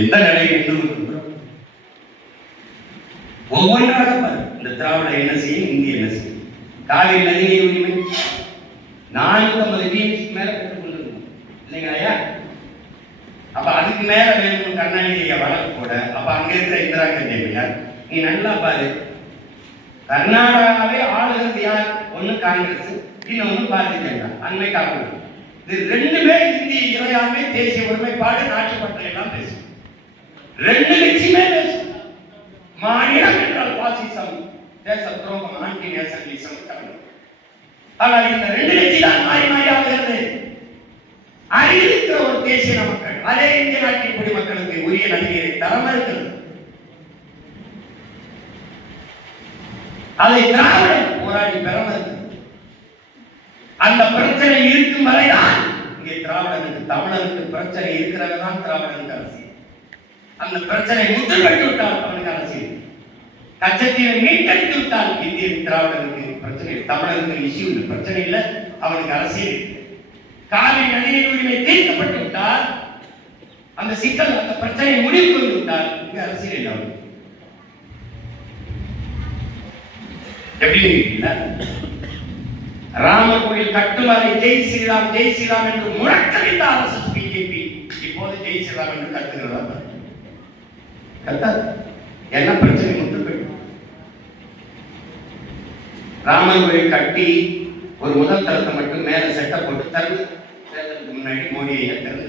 எந்த நிலையில் இருந்து ஒவ்வொன்றாக இந்த திராவிட என்ன செய்யும், இந்திய என்ன செய்யும். காவிரி நதிநீர் உரிமை 450 டிஎம்சிக்கு மேல பெற்றுக் கொண்டிருக்கோம் இல்லைங்களா ஐயா? அப்ப அதுக்கு மேல வேணும் கருணாநிதியை வழக்கு போட. அப்ப அங்க இருக்கிற இந்திரா காந்தி அம்மையார், நீ நல்லா பாரு, கர்நாடகாவே ஆளுகிறது யார்? ஒண்ணு காங்கிரஸ், இன்னொன்னு பாரதிய ஜனதா, அண்மை காப்பது. இது ரெண்டுமே இந்திய இறையாண்மை, தேசிய ஒருமைப்பாடு, நாட்டுப்பற்று எல்லாம் பேசும். ரெண்டு கட்சியுமே பேசும். மாநிலம் என்றால் பாசிசம், தேச துரோகம், ஆன்டி நேஷனலிசம். ஆனால் இந்த ரெண்டு கட்சி தான் மாறி மாறி ஆகிறது. அறிவிக்கிற ஒரு தேசிய மக்கள், அதே இந்திய நாட்டின் குடிமக்களுக்கு உரிய நதியை தர மறுக்கிறது. அதை திராவிடம் போராடி பெற மறுக்கிறது. அந்த பிரச்சனை இருக்கும் வரைதான் இங்கே திராவிடனுக்கு, தமிழருக்கு பிரச்சனை இருக்கிறதான் திராவிடனுக்கு அரசியல். அந்த பிரச்சனை முற்றுப்பட்டு விட்டால் அவனுக்கு அரசியல். கச்சத்தீவை மீட்டெடுத்து விட்டால் இந்திய திராவிடனுக்கு பிரச்சனை, தமிழருக்கு இஷ்யூ இல்லை, பிரச்சனை இல்லை, அவனுக்கு அரசியல். காவிரி நதிநீர் உரிமை தீர்க்கப்பட்டு விட்டால், அந்த சிக்கல், அந்த பிரச்சனை முடிவு கொண்டு விட்டால் இங்க அரசியல் இல்லை அவனுக்கு. எப்படி ராமர் கோயில் கட்டுமாறை ஜெய் ஸ்ரீராம் ஜெய் ஸ்ரீராம் என்று முழக்கமிட்ட அரசு பிஜேபி இப்போது ஜெய் ஸ்ரீராம் என்று கத்துகிறதா? கத்தாது. என்ன பிரச்சனை முற்றுப்பட்டு ராமர் கோயில் கட்டி ஒரு முதல் தரத்தை மட்டும் மேல செட்ட போட்டு தருது. தேர்தலுக்கு முன்னாடி மோடி ஐயா தருது.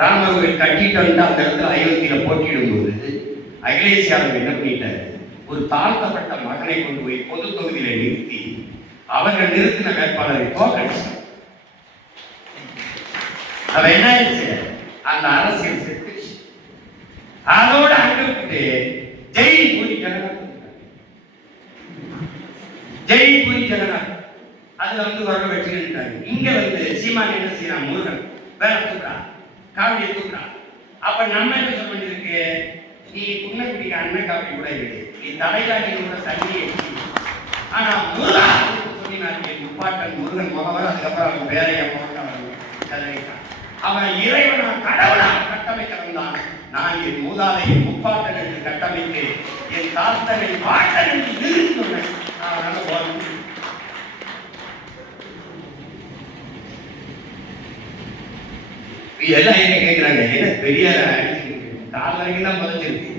ராமர் கோயில் கட்டிட்டு வந்து அந்த இடத்துல அயோத்தியில போட்டியிடும் போது அகிலேஷ் யாதவ் என்ன பண்ணிட்டாரு, ஒரு தாழ்த்தப்பட்ட மகனை கொண்டு போய் பொது தொகுதியில நிறுத்தி அவர்கள் நிறுத்தின வேட்பாளரை தோற்கடிச்சார். அவ என்ன ஆயிடுச்சு, அந்த அரசியல் செத்துச்சு. அதோட அங்கிட்டு ஜெய் பூரி ஜெகநாத், ஜெய் பூரி ஜெகநாத் அதுல வந்து வர வச்சுக்கிட்டாரு. இங்க வந்து சீமான் என்ன செய்யறான், முருகன் வேற தூக்குறான், காவடியை தூக்குறான். அப்ப நம்ம என்ன சொல்ல வேண்டியிருக்கு, நீ குன்னக்குடிக்கு அண்ணன் காவடி கூட இருக்கு, நீ தலைகாட்டி கூட தண்ணியை. ஆனா முருகன் சொன்னாரு, முப்பாட்டன் முருகன் முகவர், அதுக்கப்புறம் அவன் வேறைய கதறிட்டான். அவன் இறைவனா கடவுளா கட்டமைக்க வந்தான். நான் என் மூதாதையை முப்பாட்டன் என்று கட்டமைத்து என் தாத்தனை பாட்டன் என்று நிறுத்தினேன். எல்லாம் என்ன கேட்கிறாங்க, என்ன பெரியார கால் வரைக்கும் தான் புதைச்சிருக்கு.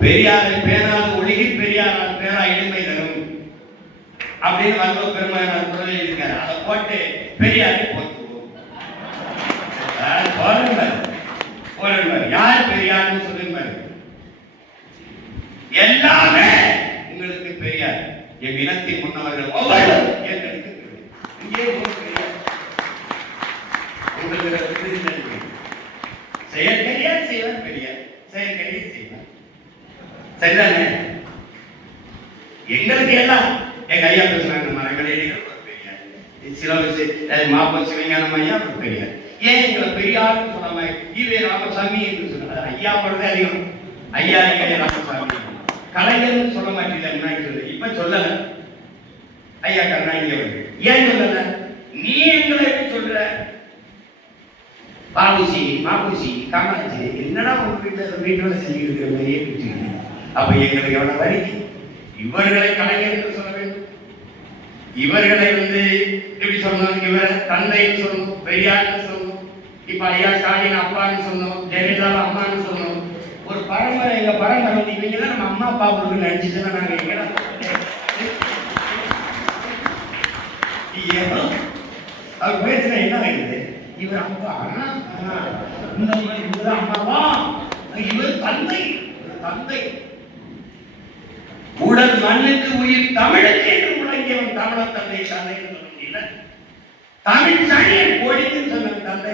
பெரியாரை பேரால் ஒழுகி பெரியாரால் பேரா இடுமை தரும் அப்படின்னு வல்லுவ பெருமையாளர் குரல் இருக்காரு. அதை போட்டு பெரியாரை போட்டுவோம். யார் பெரியார்னு சொல்லுங்க. எல்லாமே உங்களுக்கு பெரியார். என் இனத்தின் முன்னவர்கள் ஒவ்வொருவரும் எங்களுக்கு இங்கே உங்களுக்கு செயற்கையா செய்வார் பெரியார், செயற்கையே செய்வார். சரிதானே? எங்களுக்கு எல்லாம் எங்க ஐயா பேசுறாங்க, மரங்களே பெரியார், சில மாப்ப சிவஞானம் ஐயா பெரியார். ஏன் எங்களை பெரியார்னு சொல்லாம ஈவே ராமசாமி என்று சொன்னார்? ஐயா போடுறதே அதிகம். ஐயா ராமசாமி கலைஞர்னு சொல்ல மாட்டீங்க, முன்னாடி சொல்லு, இப்ப சொல்லல. ஐயா கருணாநிதி அவர்கள் ஏன் சொல்லல? நீ எங்களை எப்படி சொல்ற? பாபுசி மாபுசி காமாட்சி என்னடா உங்க வீட்டுல செஞ்சுட்டு இருக்கிற? அப்ப எங்களுக்கு எவ்வளவு வரைக்கு இவர்களை கலைஞர் என்று சொல்ல வேண்டும். இவர்களை வந்து எப்படி சொல்லணும், இவரை தந்தைன்னு சொல்லணும், பெரியார்னு சொல்லணும். இப்ப ஐயா ஸ்டாலின் அப்பான்னு சொல்லணும், ஜெயலலிதா அம்மான்னு சொல்லணும். ஒரு பரம்பரை, எங்க பரம்பரை வந்து இவங்க தான் நம்ம அம்மா அப்பா அவருக்கு நினைச்சுட்டு நாங்க எங்கடா அவர் பேசுனா என்ன ஆகுது, இவர் அப்பா இவர் அம்மாவா, இவர் தந்தை. தந்தை உடல் மண்ணுக்கு உயிர் தமிழுக்கு என்று முழங்கியவன் தமிழர் தந்தை. தந்தை சொல்ல தமிழ் சனியன் கோடிக்குன்னு சொன்ன தந்தை.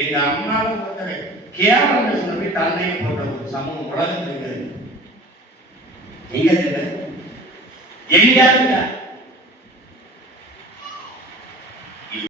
எங்க அம்மாவை பொறுத்தவரை கேவலம் சொன்ன தந்தையை போன்ற ஒரு சமூகம் உலகத்தில் எங்க எங்க